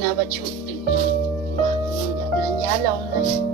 na bacu belanja lah online.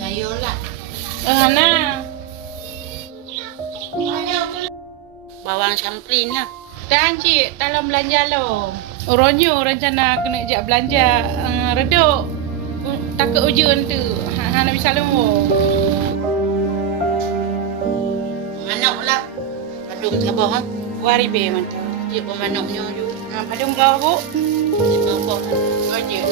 Sayur lah. Ana. Bawang samplin lah. Dan cik, dalam belanja lo. Oronyo rencana kena jak belanja reduk. Takut ujian tu. Hana bisa lemo. Manok lah. Padung sabar ha. Wari be mantap. Dia pun manoknya tu. Padung bawa bu. Dia bawa lah. Aja.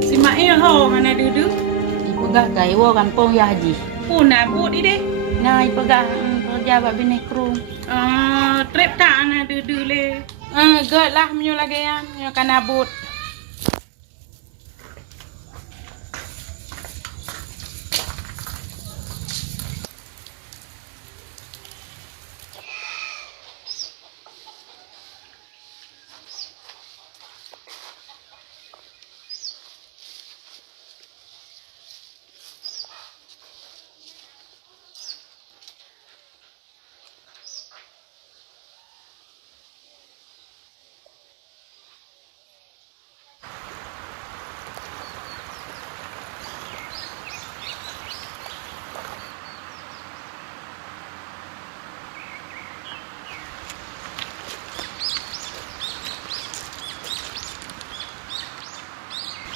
Si Mail ho mana duduk? Ipegah kaiwa kampung ya haji. Puna but ide. Nah, ipegah pejabat bini kerung. Trip tak ana duduk le. Gad lah menyo lagi ya. Menyo kana but.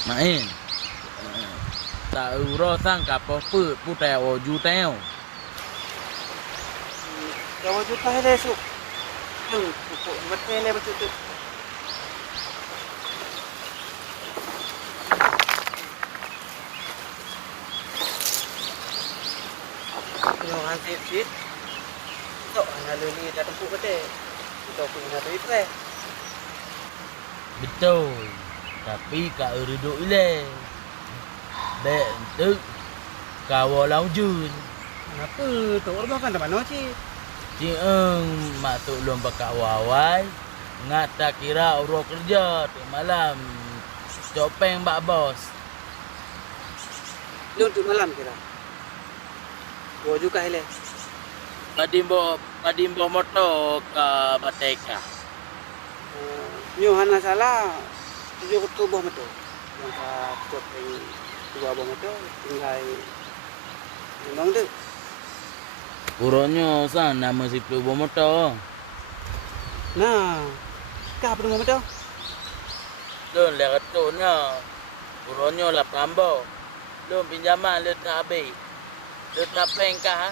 Main. Tak uro sang kapo pu putai oju teo. Kalau juta hele su. Pupuk betul le betul tu. Kalau hasil sit. Tok ana luli dah tempuk betul. Kita punya tu itu. Betul. Tapi kak reduk ile. Dek tu kawo lau jun. Kenapa? Tok rumah kan tak mana cik? Cik mak tok lom pakak wawai. Ngat tak kira uro kerja tu malam. Copeng bak bos. Lu untuk malam kira. Gua juga hele. Padimbo motor ke Bateka. Nyuhan masalah. Tujuh tubuh betul. Yang tak copeng dua bom itu tinggal memang tu. Uronyo san nama si tubuh motor. Nah, kah bom itu? Lon le katona. Uronyo la plambo. Lon pinjaman le tak habis. Le tak pengkah ha.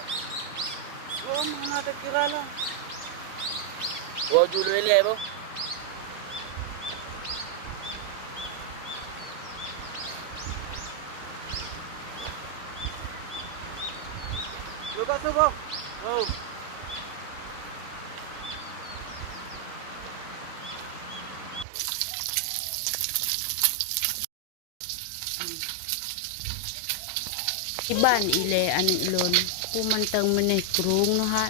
Oh, mana ada kira lah. Gua julu ele bo. Lu kat tu bang. Oh. Iban ile anik lon. Kumantang meneh kerung no hat.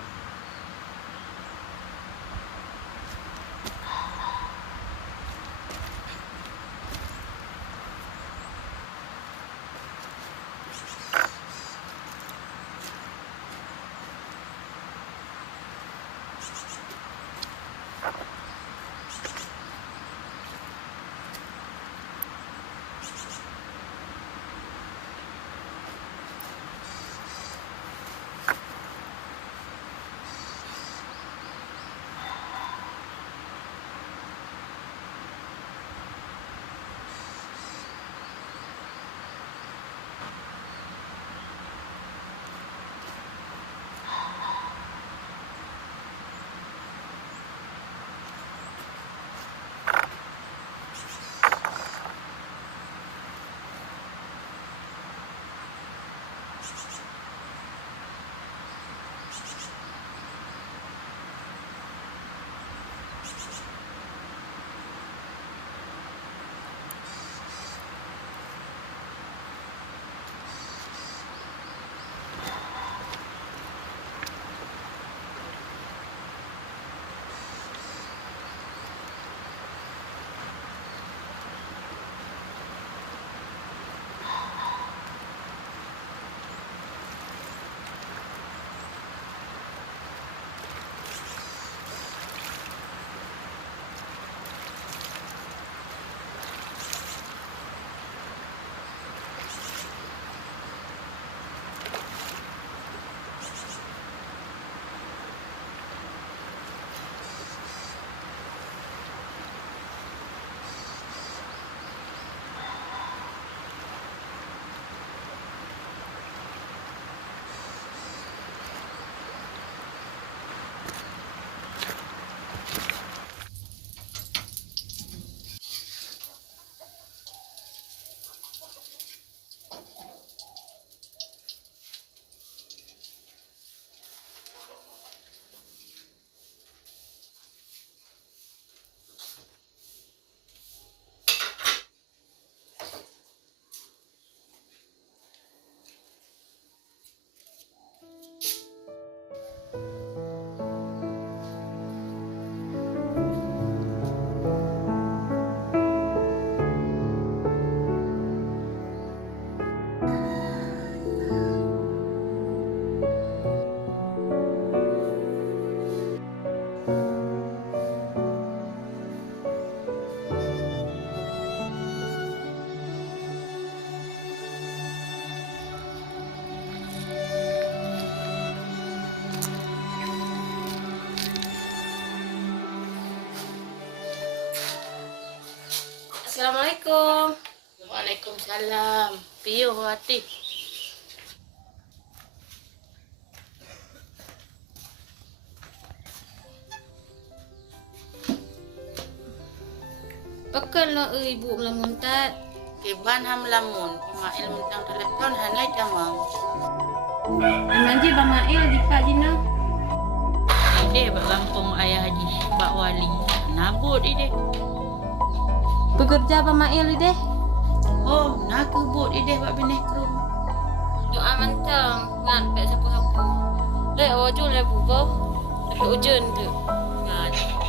Assalamualaikum. Waalaikumsalam. Piyo hati. Pekan lo ibu melamun tat. Kiban ham lamun. Imail mentang telepon hanai damang. Manji Bamail di Pak Jina. Ide bak kampung ayah haji Pak Wali. Nabut ide. Bekerja Bamail deh. Oh, nak kebut ide bak benih kerum. Doa mentang ngan pek sapu-sapu. Le ojo le bubo. Le ujen tu. Ngan.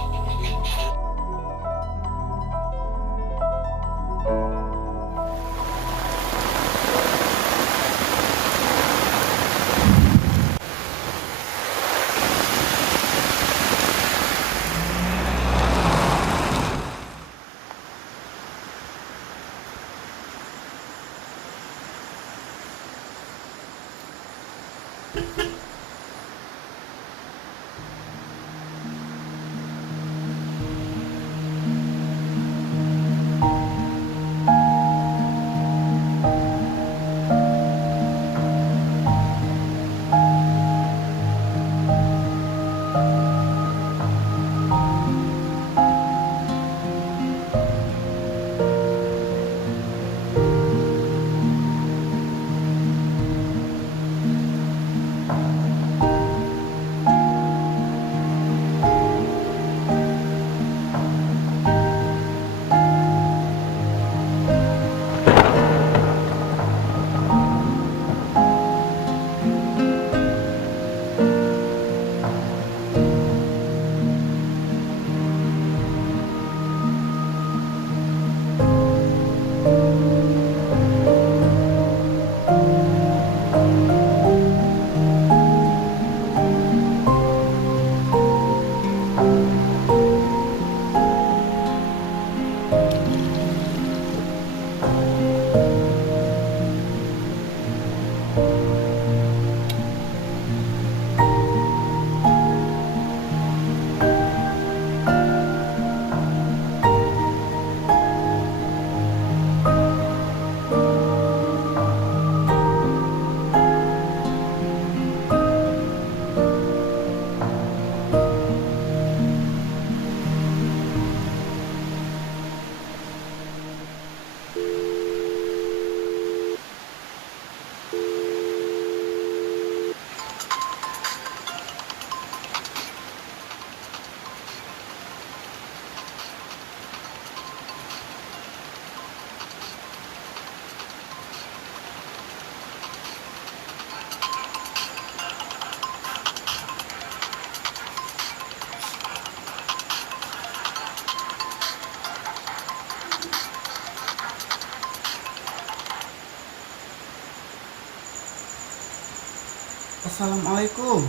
Assalamualaikum.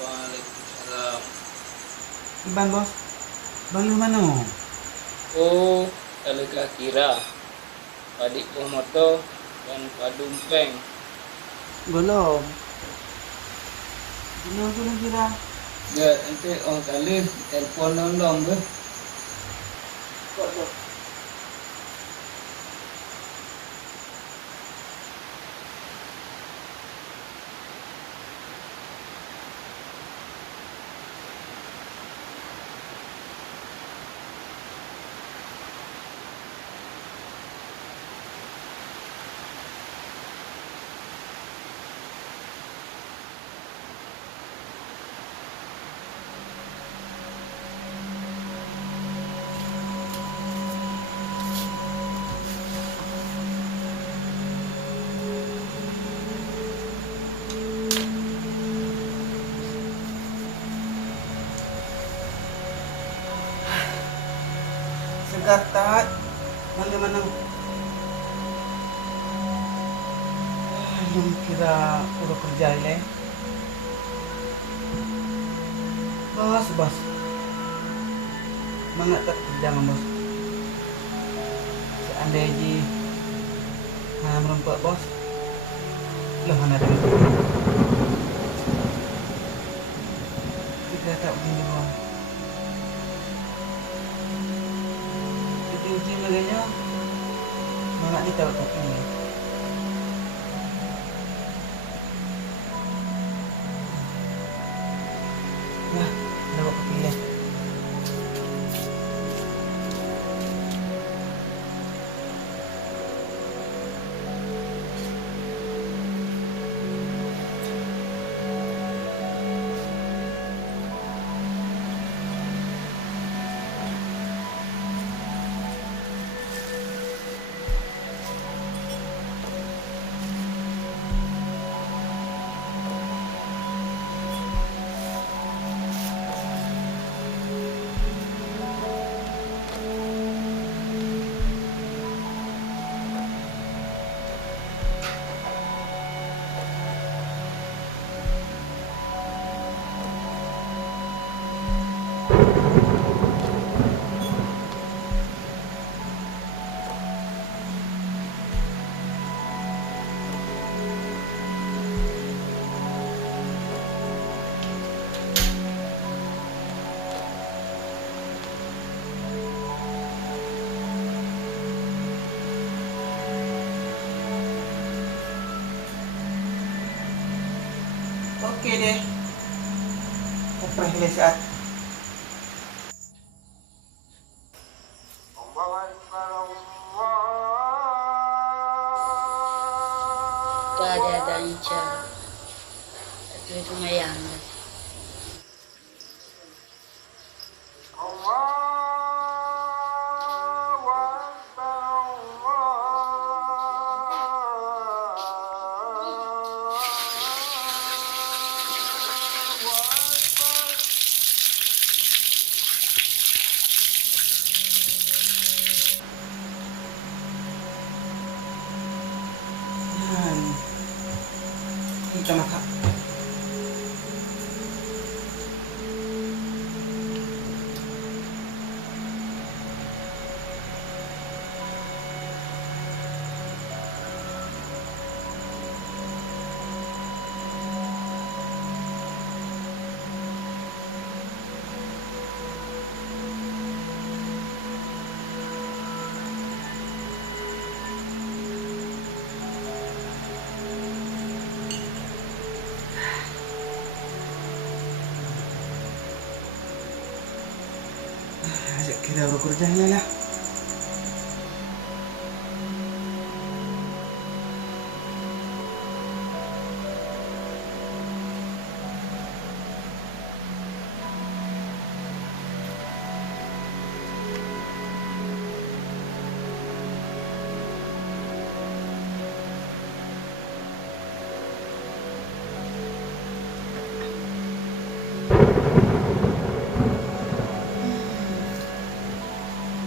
Waalaikumsalam. Iban bos. Bang lu mana? Oh, talaga kira. Padik ko moto dan padumpeng. Belum. Belum kira. Ya, nanti orang kali telepon nolong ke. Segar tat. Mana? Lu kira udah kerja le? Bos. Mana tak kerja bos? Seandainya hana merempat bos. Lo hana duit. Kita tak begini bos. Ujung-ujung lagi lagi tahu kopi ini. Ya, dapat kopi ini. Oke deh. Opreh saat. Itu ada Ica. Itu ngayang. Dan kita makan. Kita udah kerjanya lah.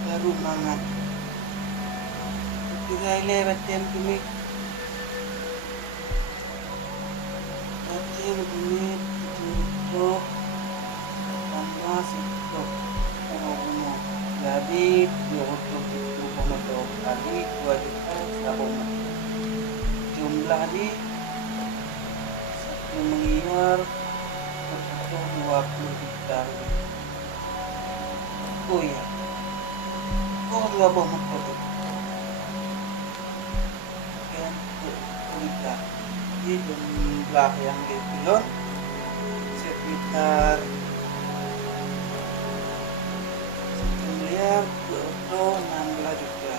Baru mangat. Kita lewat yang kami. Latihan kami itu tambah satu. Oh, jadi 27,2 kali 2 juta sabung. Jumlah di 1 miliar 120 juta. Oh ya. Oh, dua bom itu. Yang kita di jumlah yang dipilon sekitar 1 miliar 216 juta.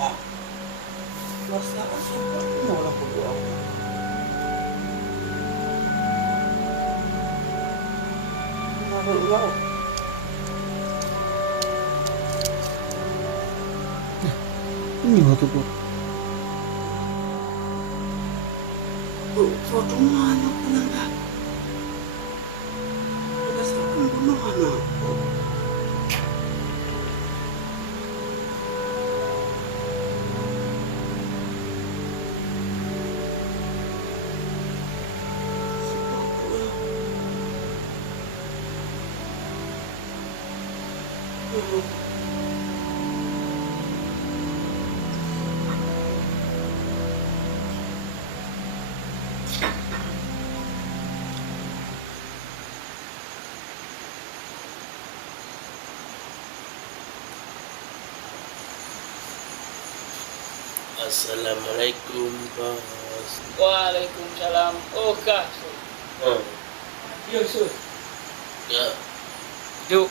Wah, suasana seperti orang berdoa. Berdoa. Ini waktu tu. Foto mana pernah tak? Kita sekarang bunuh mana? Assalamualaikum bos. Waalaikumsalam. Oh, Kak. Oh, Ya, Sus. ya. Duk.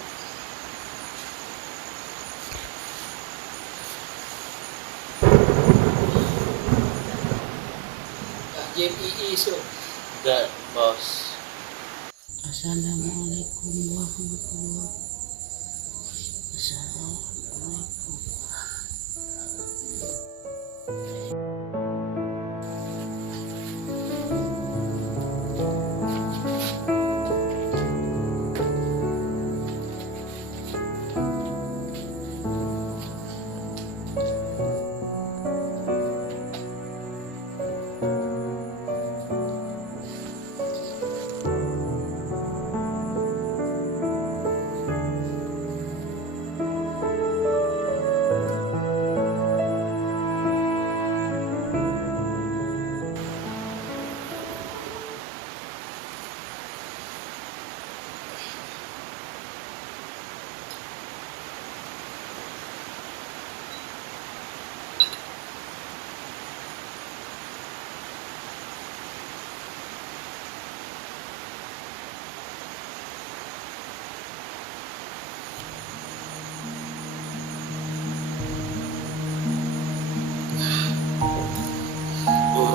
JPE, Sus. Enggak bos. Assalamualaikum warahmatullahi Assalamualaikum.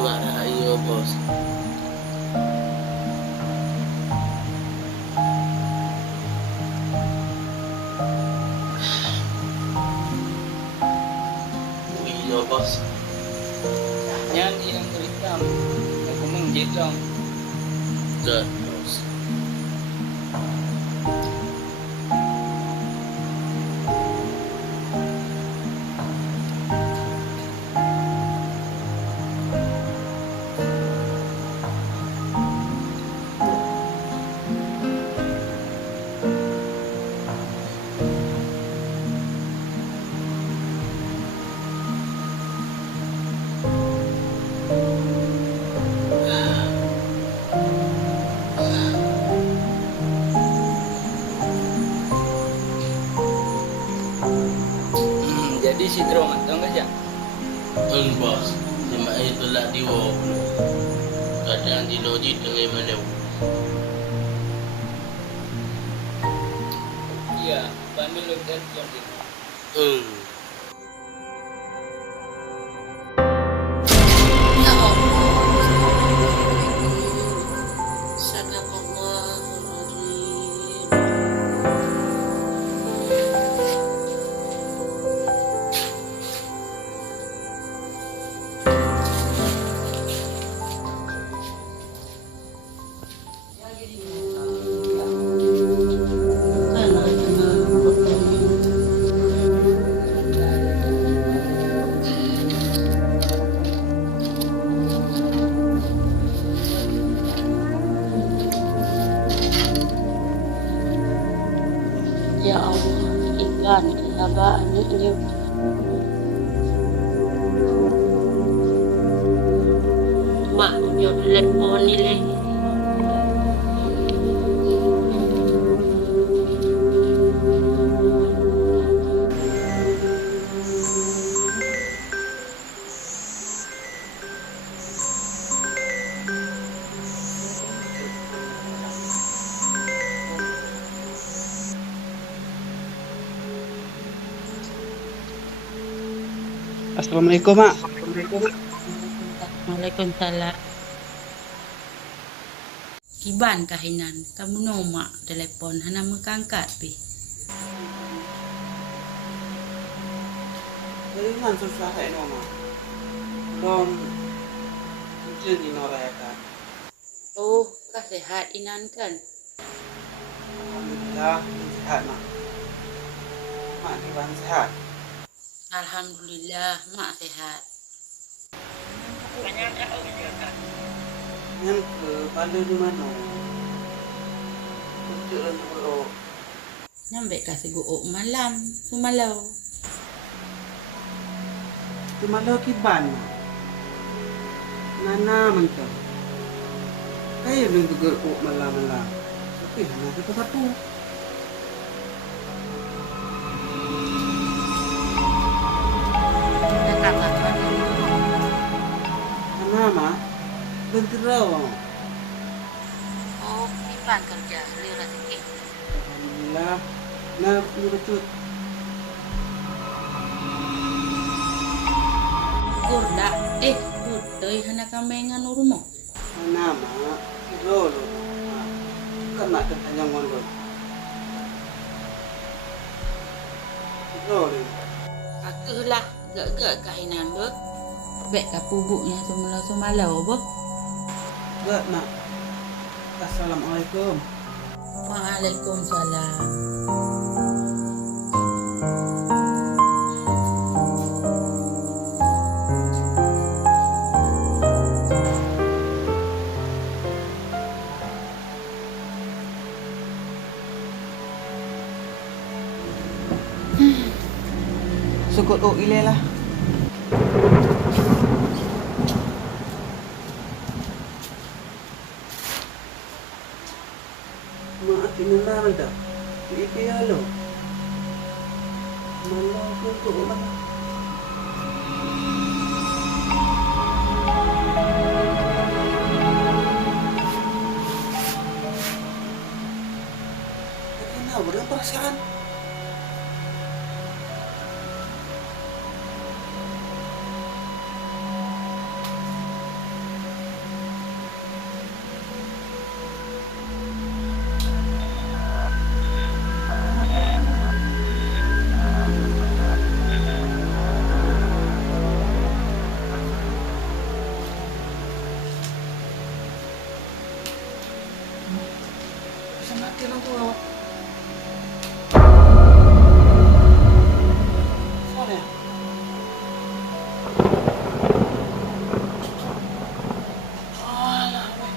Marah ayo bos. Iya bos. Yan ilang kuritam. Ako mong jitong. Enggak bos. Jadi si Drong atau enggak ya? Bos. Cuma itulah diwo. Kadang di loji tengah mana. Iya, bandel lo dan yang itu. Ya Allah. Sadaqallahul Ya Allah, ikan kesabaran ini. Mak punya telepon ni leh. Assalamualaikum, Mak. Waalaikumsalam. Kiban kahinan, kamu noma telepon hana mengangkat pi. Bagaimana susah ini, Mak? Belum mungkin di Norayakan. Oh, kah sehat inan kan? Alhamdulillah, sehat, Mak. Mak Iwan sehat. Alhamdulillah, mak sehat. Yang ke pada di mana? Untuk untuk berok. Nyampe kasih guok malam, semalau. Di mana kiban? Nana mentah. Kaya belum berok malam-malam. Tapi hanya satu-satu. Dah tak apa-apa. Bentar bang. Oh, pipan kerja, lira sikit. Alhamdulillah. Nah, lu betul. Kurda, putih hana kamengan rumah. Mana mak? Kiro lu. Kan nak tanya ngono. Kiro lu. Akulah gak kahinan be. Bek ka pubuknya semalau be. Enggak nak. Assalamualaikum. Waalaikumsalam. Sukut ile lah. Mak tinala manta. Ipi halo. Malah kuntuk lah. Kenapa berapa perasaan? Bisa mati lampu awak. Soalnya. Alah, weh.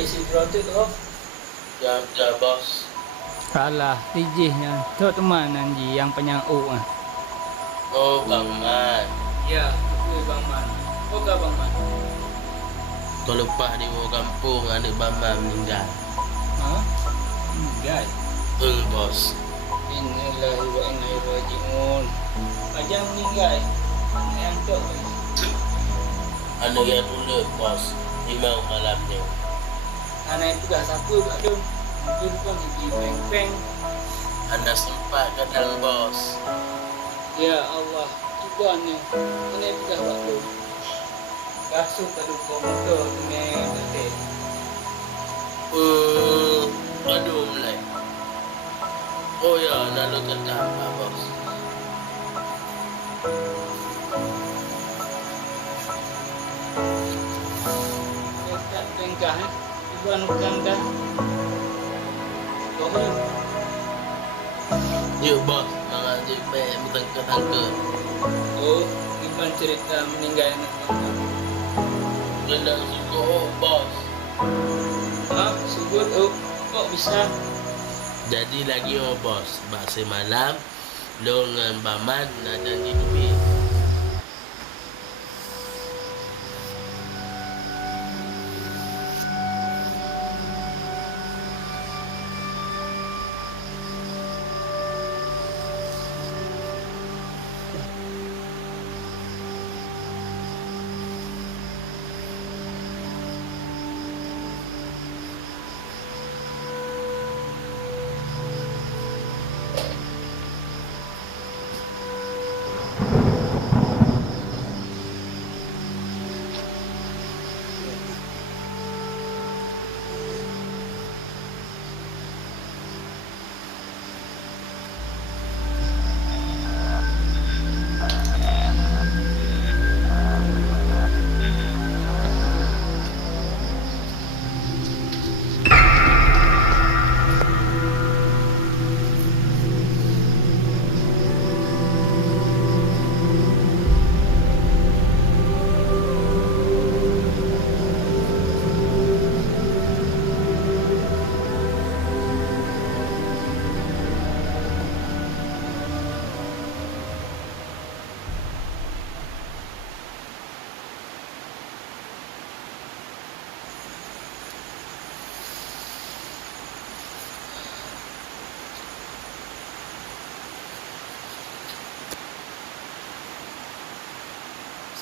Si Brontik tu. Ya bos. Salah, tijihnya. Tu teman Anji yang penyanguk ah. Oh Bang Man. Ya, tu Bang Man. Bukan Bang Man. Kau lepas di bawah kampung adik Bang Man meninggal. Ha? Enggak. Bos. Innalillahi wa inna ilaihi raji'un. Ajang meninggal. Yang tu. Anak yang tulis bos. Imam malamnya. Anak itu dah siapa kat dia? Mungkin kan pergi peng-peng. Anda sempat kadang bos. Ya Allah, Tuhannya. Anak itu dah buat tu. Kasut pada motor ni nanti. Aduh mulai. Oh ya, lalu kata apa bos? Tak bengkah Iban bukan dah. Kau Yuk bos, makan jepek bertangka-tangka. oh, Iban cerita meninggal anak bangsa. Gendang suka bos. Ha? Subut oh, kok bisa? Jadi lagi bos, baksa malam dengan Baman nak janji duit.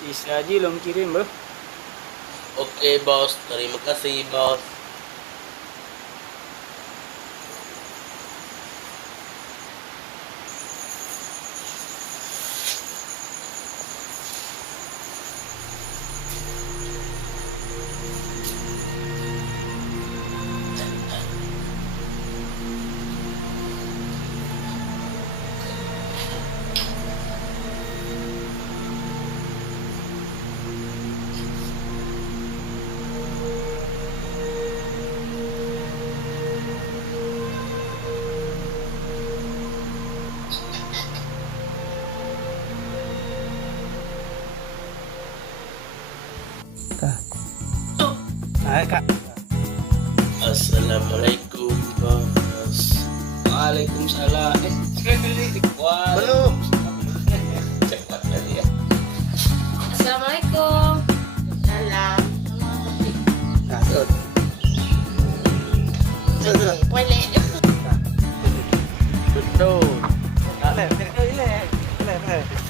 Bisa Haji belum kirim bro. Oke bos, terima kasih bos. Nah, Kak. Assalamualaikum bos. Waalaikumsalam. Belum. Cepat tadi ya. Assalamualaikum. Salam. Nah, tuh. Boleh. Betul. Nah, le.